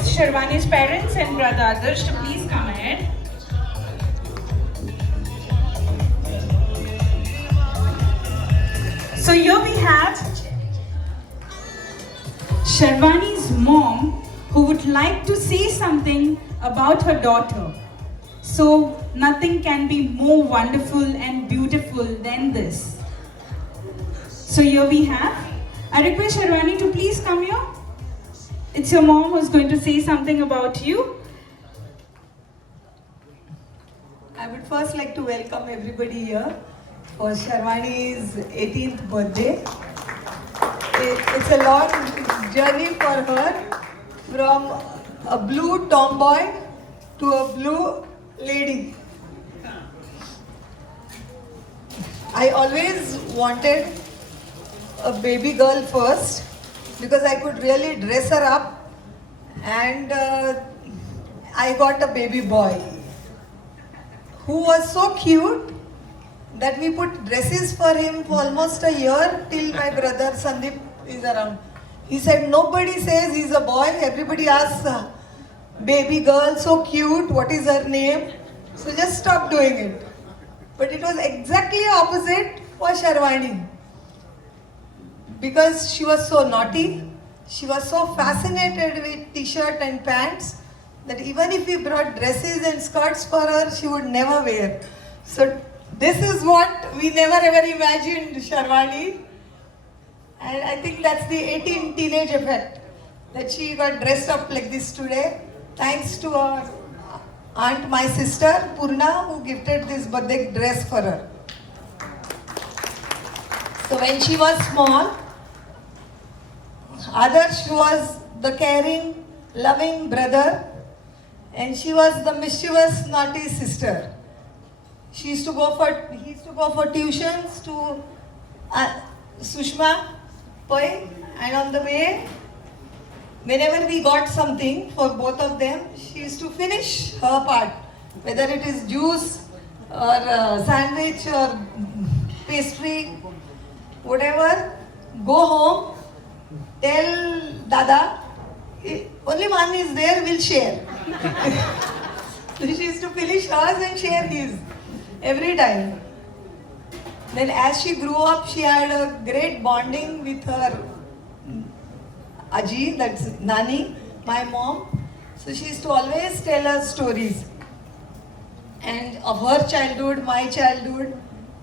request Sharwani's parents and brother Adarsh to please come ahead. So here we have Sharwani's mom who would like to say something about her daughter. So nothing can be more wonderful and beautiful than this. So here we have. I request Sharwani to please come here. It's your mom who's going to say something about you. I would first like to welcome everybody here for Sharwani's 18th birthday. It's a long journey for her from a blue tomboy to a blue lady. I always wanted a baby girl first because I could really dress her up, and I got a baby boy who was so cute that we put dresses for him for almost a year till my brother Sandeep is around. He said, nobody says he's a boy, everybody asks, baby girl, so cute, what is her name? So just stop doing it. But it was exactly opposite for Sharwani. Because she was so naughty, she was so fascinated with t-shirt and pants that even if we brought dresses and skirts for her, she would never wear. So this is what we never ever imagined, Sharwani. And I think that's the 18 teenage effect, that she got dressed up like this today, thanks to her aunt, my sister, Purna, who gifted this birthday dress for her. So when she was small, Adarsh was the caring, loving brother, and she was the mischievous, naughty sister. He used to go for tuitions to Sushma Pai, and on the way, whenever we got something for both of them, she used to finish her part, whether it is juice or sandwich or pastry, whatever. Go home, tell Dada, only one is there, we'll share. So she used to finish hers and share his every time. Then as she grew up, she had a great bonding with her Aji, that's Nani, my mom. So she used to always tell us stories, and of her childhood, my childhood.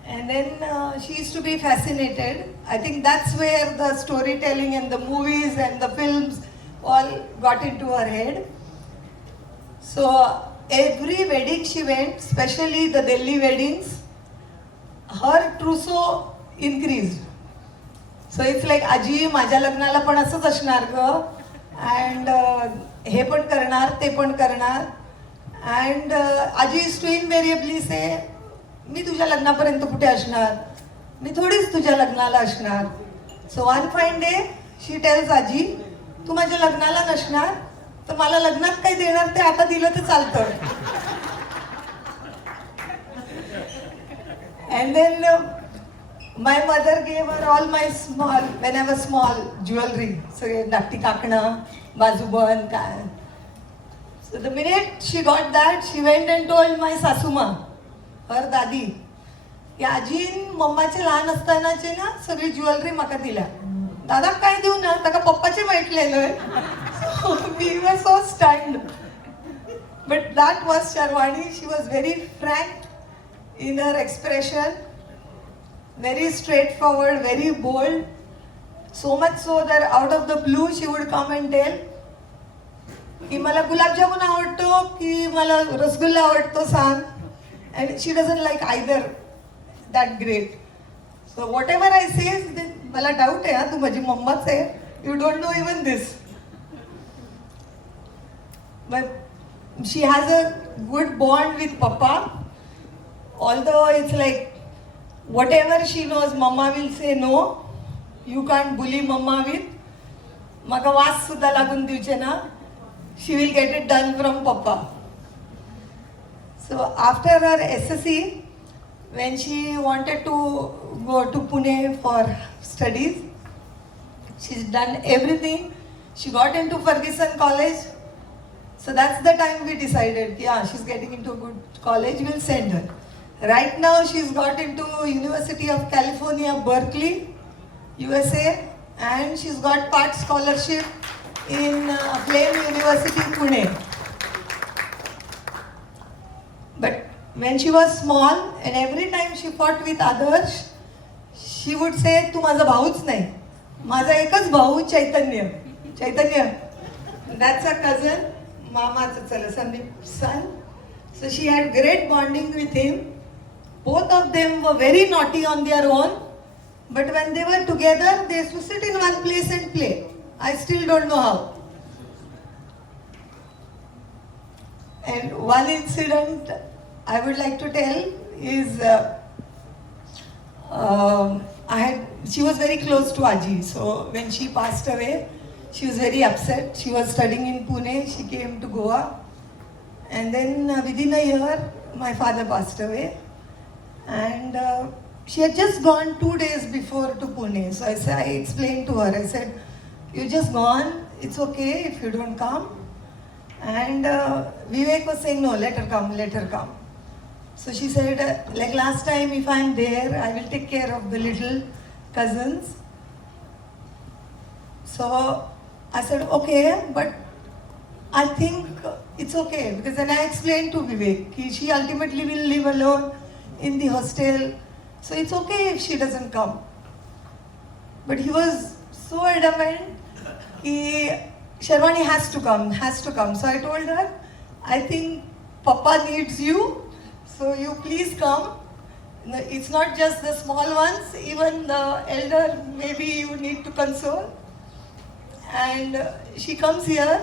And then she used to be fascinated. I think that's where the storytelling and the movies and the films all got into her head. So every wedding she went, especially the Delhi weddings, her trousseau increased. So it's like, Aji, माझ्या लग्नाला पण असंच असणार ग, and हे पण करणार, ते पण करणार. And Aji used to invariably say, मी तुझ्या लग्नापर्यंत कुठे असणार, मी थोडीच तुझ्या लग्नाला असणार. So one fine day, she tells Aji, तू माझ्या लग्नाला नसणार, तर मला लग्नात काही देणार ते आता दिलं तर चालतं. And then my mother gave her all my small, when I was small, jewelry. So Nakti Kakna, Bazuban. So the minute she got that, she went and told my Sasuma, her dadi, की आजीन मम्माचे लहान असतानाचे ना सगळी jewellery म्हाका दिल्या. दादा काय देऊ ना, ताका पप्पाचे मेळटलेले. We were so stunned. But that was Sharwani. She was very frank in her expression, very straightforward, very bold. So much so that out of the blue she would come and tell, की मला गुलाबजामुन आवडतो की मला रसगुल्ला आवडतो सांग. And she doesn't like either that great. So whatever I say, मला doubt आहे, तू माझी मम्माच आहे. You don't know even this. But she has a good bond with Papa. Although it's like, whatever she knows, Mama will say no. You can't bully Mama with. Maka वास सुद्धा लागून दिवचे ना. She will get it done from Papa. So after her SSC, when she wanted to go to Pune for studies, she's done everything. She got into Ferguson College. So that's the time we decided, yeah, she's getting into a good college, we'll send her. Right now she's got into University of California, Berkeley, USA, and she's got part scholarship in Flame University, Pune. But when she was small, and every time she fought with others, she would say, "तू माझा भाऊच नाही, माझा एकच भाऊ चैतन्य." Chaitanya, that's a cousin, Mama's Sandeep's son. So she had great bonding with him. Both of them were very naughty on their own, but when they were together, they used to sit in one place and play. I still don't know how. And one incident I would like to tell is she was very close to Aji. So when she passed away, she was very upset. She was studying in Pune. She came to Goa. And then within a year, my father passed away. And she had just gone 2 days before to Pune. So I explained to her, I said, "You just gone. It's okay if you don't come." And Vivek was saying, "No, let her come, let her come." So she said, "Like last time, if I'm there, I will take care of the little cousins." So I said, "Okay, but I think it's okay." Because then I explained to Vivek, she ultimately will live alone in the hostel. So it's okay if she doesn't come. But he was so adamant, Sharwani has to come, has to come. So I told her, "I think Papa needs you, so you please come. It's not just the small ones, even the elder, maybe you need to console." And she comes here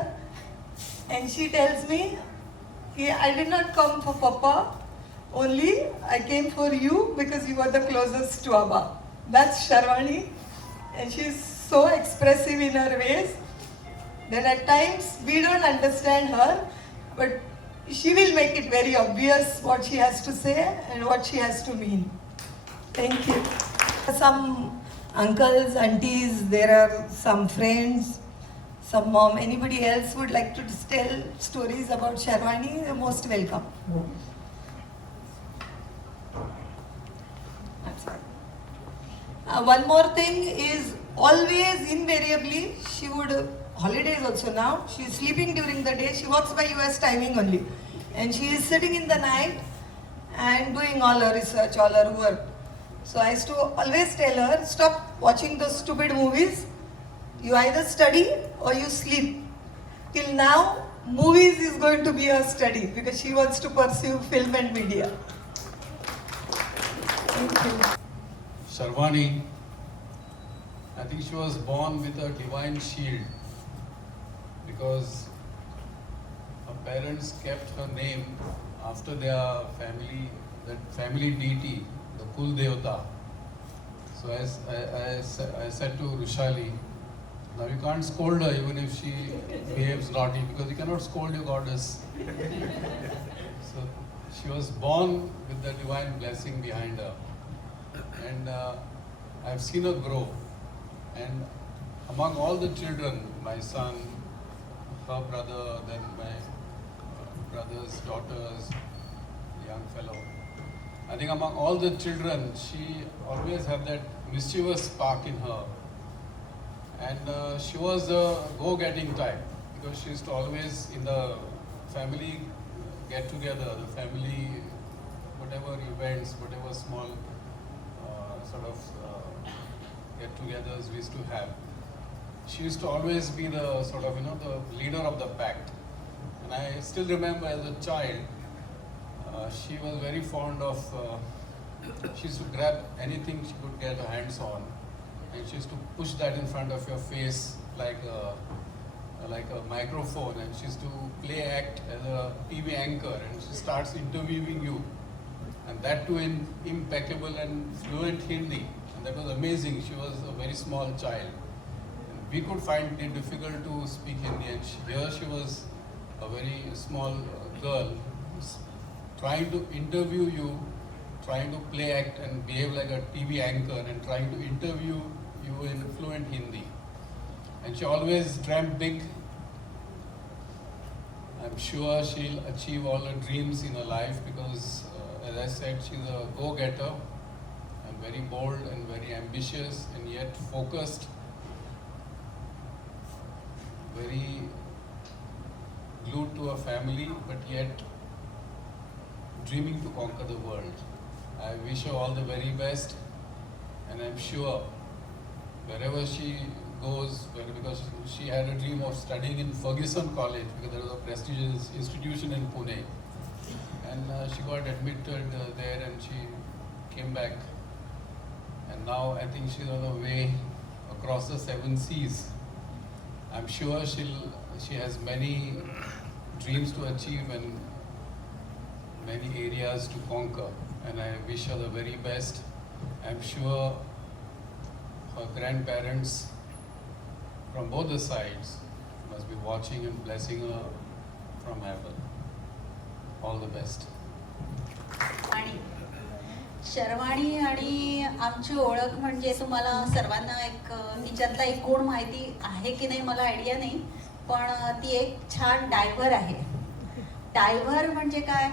and she tells me, "I did not come for Papa, only I came for you because you are the closest to Abba." That's Sharwani, and she's so expressive in her ways that at times we don't understand her, but she will make it very obvious what she has to say and what she has to mean. Thank you. Some uncles, aunties, there are some friends, some mom, anybody else would like to tell stories about Sharwani, you're most welcome. I'm sorry. One more thing is always, invariably, she would, holidays also now, she is sleeping during the day, she works by US timing only. And she is sitting in the night and doing all her research, all her work. So I used to always tell her, "Stop watching those stupid movies. You either study or you sleep." Till now, movies is going to be her study because she wants to pursue film and media. Thank you. Sharwani, I think she was born with a divine shield because her parents kept her name after their family, that family deity, the Kul Devata. So as I said to Rushali, now you can't scold her even if she behaves naughty because you cannot scold your goddess. So she was born with the divine blessing behind her. And I've seen her grow. And among all the children, my son, her brother, then my brothers, daughters, young fellow, I think among all the children, she always had that mischievous spark in her. And she was a go-getting type because she used to always, in the family get-together, the family, whatever events, whatever small sort of get-togethers we used to have, she used to always be the sort of, the leader of the pack. And I still remember as a child, she was very fond of, she used to grab anything she could get her hands on, and she used to push that in front of your face like a microphone, and she used to play act as a TV anchor, and she starts interviewing you, and that too in impeccable and fluent Hindi, and that was amazing. She was a very small child. We could find it difficult to speak Hindi, and here she was a very small girl trying to interview you, trying to play act and behave like a TV anchor and trying to interview you in fluent Hindi. And she always dreamt big. I'm sure she'll achieve all her dreams in her life because, as I said, she's a go-getter and very bold and very ambitious and yet focused, very glued to her family, but yet dreaming to conquer the world. I wish her all the very best, and I'm sure wherever she goes, because she had a dream of studying in Ferguson College because there was a prestigious institution in Pune, and she got admitted there and she came back, and now I think she's on her way across the 7 seas. I'm sure she has many dreams to achieve and many areas to conquer, and I wish her the very best. I'm sure her grandparents from both the sides must be watching and blessing her from heaven. All the best. आणि शर्वाणी आणि आमची ओळख म्हणजे तुम्हाला सर्वांना एक तिच्यातला एक गुण माहिती आहे की नाही मला आयडिया नाही, पण ती एक छान डायव्हर आहे. डायव्हर म्हणजे काय,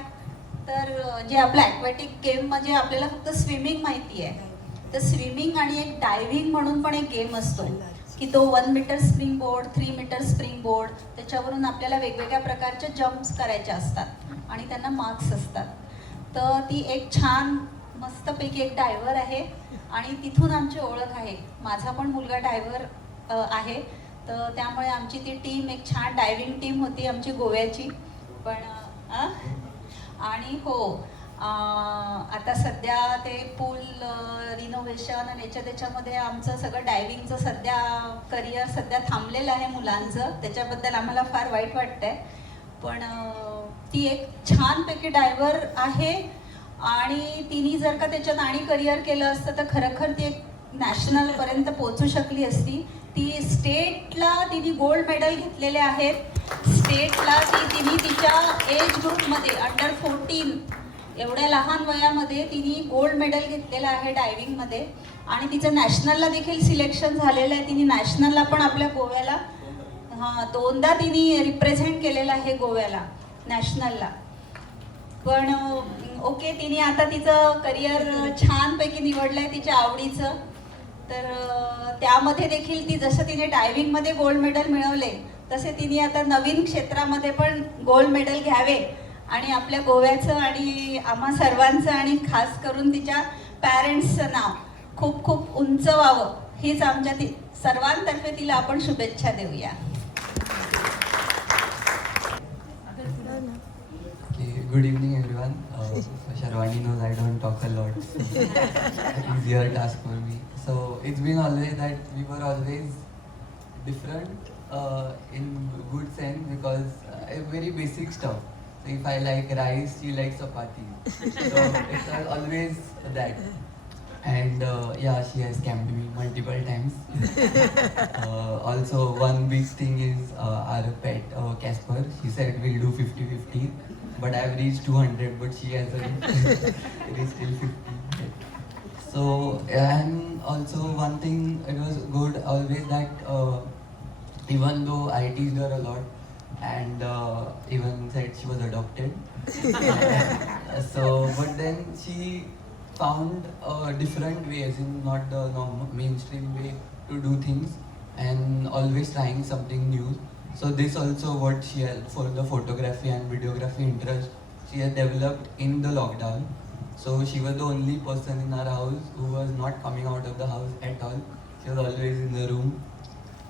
तर जे आपलं ॲक्वॅटिक गेम म्हणजे आपल्याला फक्त स्विमिंग माहिती आहे, तर स्विमिंग आणि एक डायव्हिंग म्हणून पण एक गेम असतो की तो 1 meter springboard, 3 meter springboard, त्याच्यावरून आपल्याला वेगवेगळ्या प्रकारचे जम्प्स करायचे असतात आणि त्यांना मार्क्स असतात. तर ती एक छान मस्तपैकी एक डायव्हर आहे आणि तिथून आमची ओळख आहे. माझा पण मुलगा डायव्हर आहे, तर त्यामुळे आमची ती टीम एक छान डायव्हिंग टीम होती आमची गोव्याची. पण आणि हो, आता सध्या ते पूल रिनोव्हेशन आणि त्याच्यामध्ये आमचं सगळं डायव्हिंगचं सध्या करिअर सध्या थांबलेलं आहे मुलांचं, त्याच्याबद्दल आम्हाला फार वाईट वाटतंय. पण ती एक छानपैकी डायव्हर आहे आणि तिने जर का त्याच्यात आणि करिअर केलं असतं तर खरोखर ती एक नॅशनलपर्यंत पोहोचू शकली असती. ती स्टेटला तिने गोल्ड मेडल घेतलेले आहेत. स्टेटला तिने तिच्या एज ग्रुपमध्ये अंडर 14 एवढ्या लहान वयामध्ये तिने गोल्ड मेडल घेतलेलं आहे डायव्हिंगमध्ये आणि तिचं नॅशनलला देखील सिलेक्शन झालेलं आहे. तिने नॅशनलला पण आपल्या गोव्याला 2दा तिने रिप्रेझेंट केलेलं आहे गोव्याला नॅशनलला. पण ओके, तिने आता तिचं करिअर छानपैकी निवडलं आहे तिच्या आवडीचं. तर त्यामध्ये देखील ती जसं तिने डायव्हिंगमध्ये गोल्ड मेडल मिळवले तसे तिने आता नवीन क्षेत्रामध्ये पण गोल्ड मेडल घ्यावे आणि आपल्या गोव्याचं आणि आम्हा सर्वांचं आणि खास करून तिच्या पॅरेंट्सचं नाव खूप खूप उंच व्हावं हीच आमच्या सर्वांतर्फे तिला आपण शुभेच्छा देऊया. Good evening everyone. Sharwani knows I don't talk a lot. Easier task for me. So it's been always that we were always different in good sense because very basic stuff. So if I like rice, she likes chapati. So it's always that. And yeah, she has scammed me multiple times. Also one big thing is our pet Casper. She said we'll do 50-50. But I've reached 200, but she hasn't reached till 50. So and also one thing, it was good always that even though I teased her a lot and even said she was adopted. So but then she found different ways, in not the normal mainstream way to do things and always trying something new. So this also what she has for the photography and videography interest she has developed in the lockdown. So she was the only person in our house who was not coming out of the house at all. She was always in the room,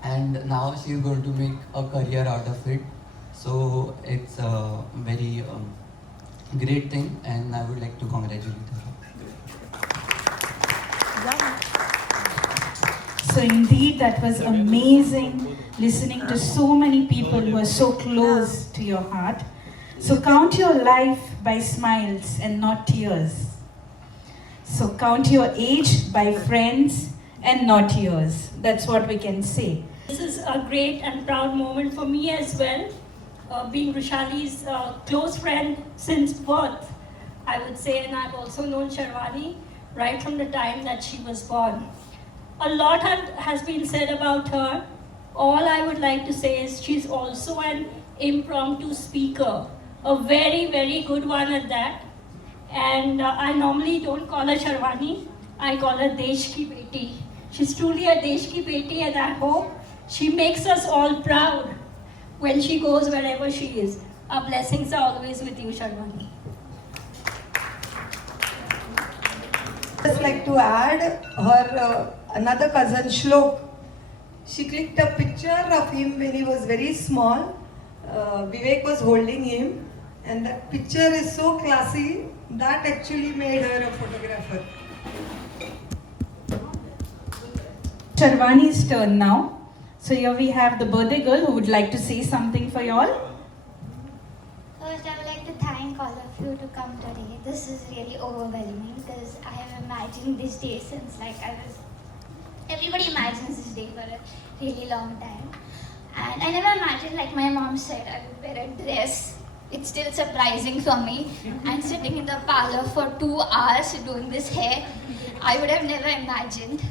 and now she is going to make a career out of it. So it's a very great thing, and I would like to congratulate her. So indeed, that was amazing, listening to so many people who are so close to your heart. So count your life by smiles and not tears. So count your age by friends and not years. That's what we can say. This is a great and proud moment for me as well. Being Rushali's close friend since birth, I would say, and I've also known Sharwani right from the time that she was born. A lot has been said about her. All I would like to say is she's also an impromptu speaker, a very, very good one at that. And I normally don't call her Sharwani, I call her Desh Ki Beti. She's truly a Desh Ki Beti, and I hope she makes us all proud when she goes wherever she is. Our blessings are always with you, Sharwani. Just like to add her another cousin Shlok. She clicked a picture of him when he was very small. Vivek was holding him, and that picture is so classy that actually made her a photographer. Sharwani's turn now. So here we have the birthday girl who would like to say something for you all. First, I would like to thank all of you to come today. This is really overwhelming because I have imagined this day since everybody imagines this day for a really long time. And I never imagined, like my mom said, I would wear a dress. It's still surprising for me. And sitting in the parlor for 2 hours doing this hair, I would have never imagined.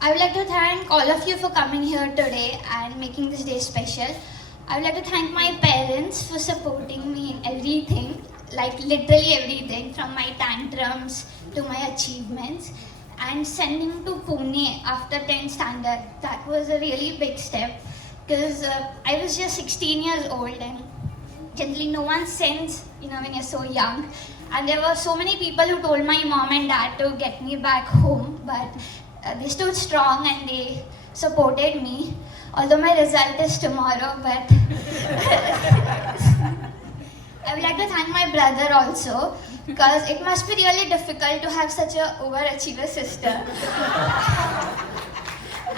I would like to thank all of you for coming here today and making this day special. I would like to thank my parents for supporting me in everything, like literally everything, from my tantrums to my achievements. And sending to Pune after 10th standard, that was a really big step because I was just 16 years old, and generally no one sends, when you're so young. And there were so many people who told my mom and dad to get me back home, but they stood strong and they supported me. Although my result is tomorrow, but I would like to thank my brother also, because it must be really difficult to have such a overachiever sister.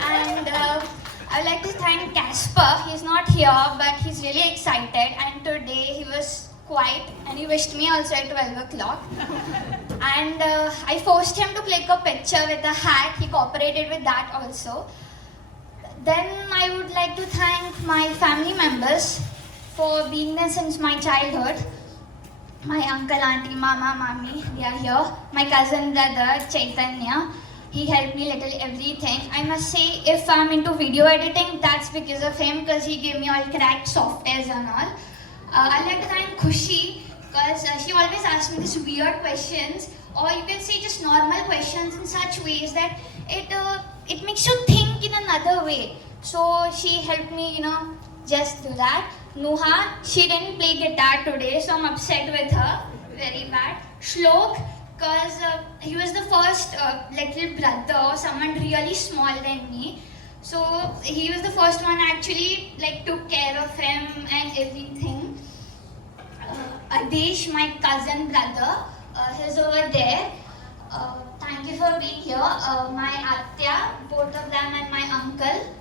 And I would like to thank Casper. He's not here, but he's really excited. And today he was quiet and he wished me also at 12 o'clock. And I forced him to click a picture with a hat. He cooperated with that also. Then I would like to thank my family members for being there since my childhood. My uncle, auntie, mama, mommy, they are here. My cousin brother, Chaitanya, he helped me little everything. I must say, if I'm into video editing, that's because of him, because he gave me all cracked softwares and all. I'd like to thank Khushi, because she always asks me these weird questions, or you can say just normal questions in such ways that it makes you think in another way. So she helped me, just do that. Nuha, she didn't play guitar today, so I'm upset with her. Very bad. Shlok, because he was the first little brother or someone really small than me. So he was the first one actually took care of him and everything. Adesh, my cousin brother, he's over there. Thank you for being here. My Atya, both of them, and my uncle,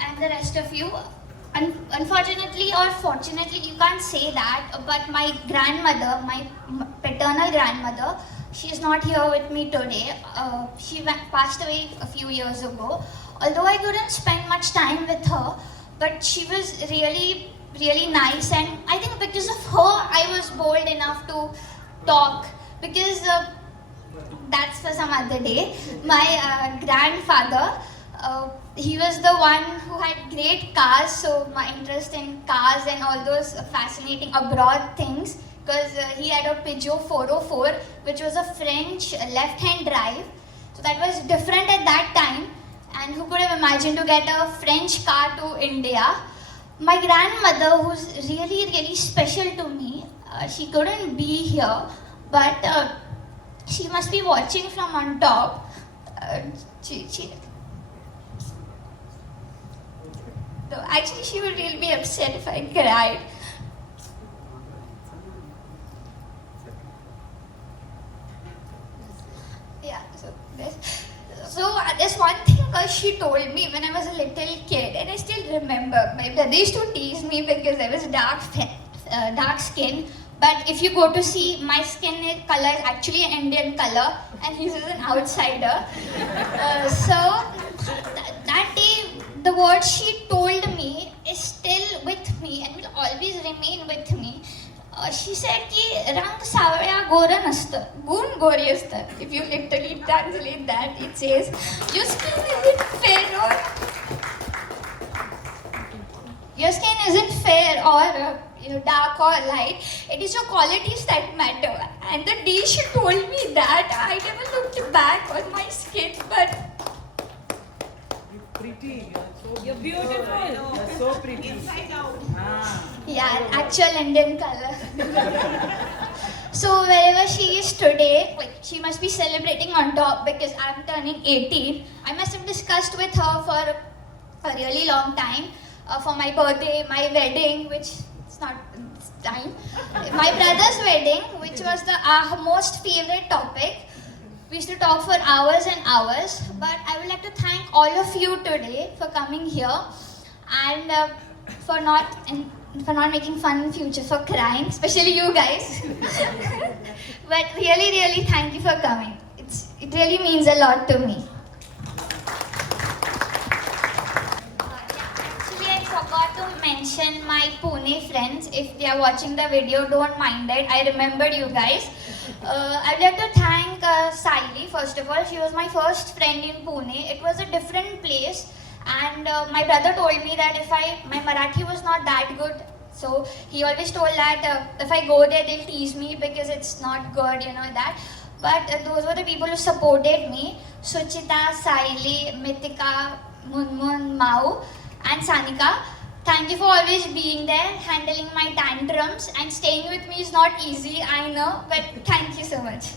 and the rest of you. Unfortunately or fortunately, you can't say that, but my grandmother, my paternal grandmother, she's not here with me today. She passed away a few years ago. Although I couldn't spend much time with her, but she was really, really nice, and I think because of her, I was bold enough to talk, because that's for some other day. My grandfather, he was the one who had great cars, so my interest in cars and all those fascinating abroad things, because he had a Peugeot 404, which was a French left-hand drive. So that was different at that time, and who could have imagined to get a French car to India. My grandmother, who's really, really special to me, she couldn't be here, but she must be watching from on top. No, actually, she would really be upset if I cried. Yeah, so there's one thing she told me when I was a little kid, and I still remember. My brother used to tease me because I was dark skin. But if you go to see, my skin color is actually an Indian color, and he is an outsider. That day, the word she told me is still with me and will always remain with me. She said ki rang savya gora nasta, gun gori asta. If you literally translate that, it says your skin isn't fair or your skin isn't fair or dark or light. It is your qualities that matter. And the day she told me that, I never looked back on my skin, but You're beautiful. You're so pretty. Inside out. yeah, actual Indian color. So wherever she is today, like, she must be celebrating on top because I'm turning 18. I must have discussed with her for a really long time. For my birthday, my wedding, which it's not it's time. My brother's wedding, which was the most favorite topic. We used to talk for hours and hours. But I would like to thank all of you today for coming here and for not making fun in future, for crying, especially you guys. But really, really thank you for coming. It really means a lot to me. Actually, I forgot to mention my Pune friends. If they are watching the video, don't mind it. I remembered you guys. I'd like to thank Saili, first of all. She was my first friend in Pune. It was a different place. And my brother told me that my Marathi was not that good. So he always told that if I go there, they'll tease me because it's not good, that. But those were the people who supported me. Suchita, Saili, Mithika, Munmun, Mau, and Sanika. Thank you for always being there, handling my tantrums, and staying with me is not easy, I know, but thank you so much.